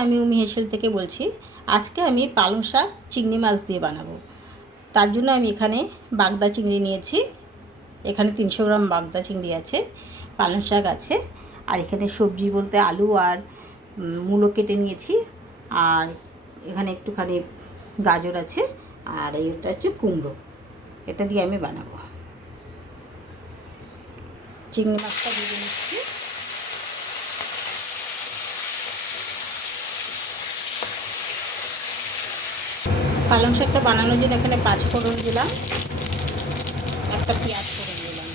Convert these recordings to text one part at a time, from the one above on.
আমি উমি হেসেল থেকে বলছি, আজকে আমি পালং শাক চিংড়ি মাছ দিয়ে বানাবো। তার জন্য আমি এখানে বাগদা চিংড়ি নিয়েছি, এখানে তিনশো গ্রাম বাগদা চিংড়ি আছে, পালং শাক আছে, আর এখানে সবজি বলতে আলু আর মূলো কেটে নিয়েছি, আর এখানে একটুখানি গাজর আছে, আর এইটা হচ্ছে কুমড়ো, এটা দিয়ে আমি বানাবো। চিংড়ি মাছটা দিয়ে নিচ্ছি। পালং শাকটা বানানোর জন্য এখানে পাঁচ ফোড়ন দিলাম। একটা পেঁয়াজ ফোড়ন দিলাম।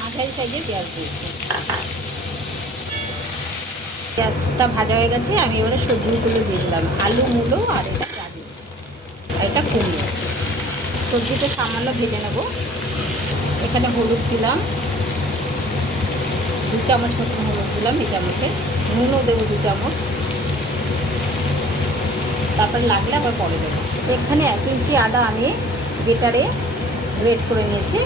মাঝারি সাইজে পেঁয়াজ দিয়েছি পেঁয়াজটা ভাজা হয়ে গেছে, আমি এবারে সবজিগুলো দিয়ে দিলাম। আলু, মূলো আর এটা গাজর আর এটা কুমড়ো সবজিটা সামান্য ভেজে নেব। এখানে হলুদ দিলাম। দু চামচ মতন হলুদ দিলাম এই চামচে। নুনও দেবো দু চামচ। তারপর লাগলে আবার পরে দেবো। এখানে এক ইঞ্চি আদা আমি বেটারে রেড করে নিয়েছি।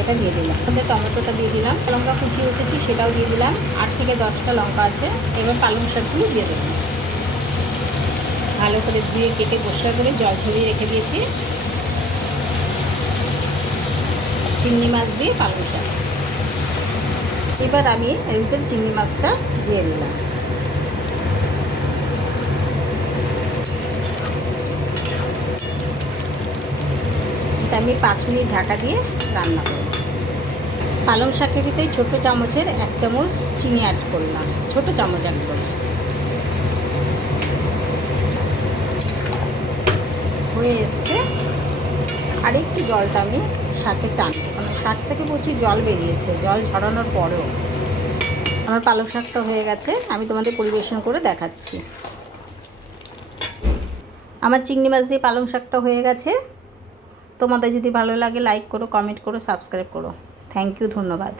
এটা দিয়ে দিলাম। তাতে টমেটোটা দিয়ে দিলাম। লঙ্কা কুচিয়ে উঠেছি, সেটাও দিয়ে দিলাম। আট থেকে দশটা লঙ্কা আছে। এবার পালং শাকগুলো দিয়ে দেবো। ভালো করে ধুয়ে কেটে পরিষ্কার করে জল ঝরিয়ে রেখে দিয়েছি। চিংড়ি মাছ দিয়ে পালং শাক। এবার আমি এর ভিতরে চিংড়ি মাছটা দিয়ে দিলাম। আমি পাঁচ মিনিট ঢাকা দিয়ে রান্না করব। পালং শাকের ভিতরে ছোটো চামচের এক চামচ চিনি অ্যাড করলাম। ছোটো চামচ অ্যাড করলাম। হয়ে এসছে। আর একটু জলটা আমি শাকে টানবো কারণ শাক থেকে প্রচুর জল বেরিয়েছে, জল ঝরানোর পরেও। আমার পালং শাকটা হয়ে গেছে, আমি তোমাদের পরিবেশন করে দেখাচ্ছি। আমার চিংড়ি মাছ দিয়ে পালং শাকটা হয়ে গেছে। তোমাদের যদি ভালো লাগে লাইক করো কমেন্ট করো সাবস্ক্রাইব করো। থ্যাংক ইউ ধন্যবাদ।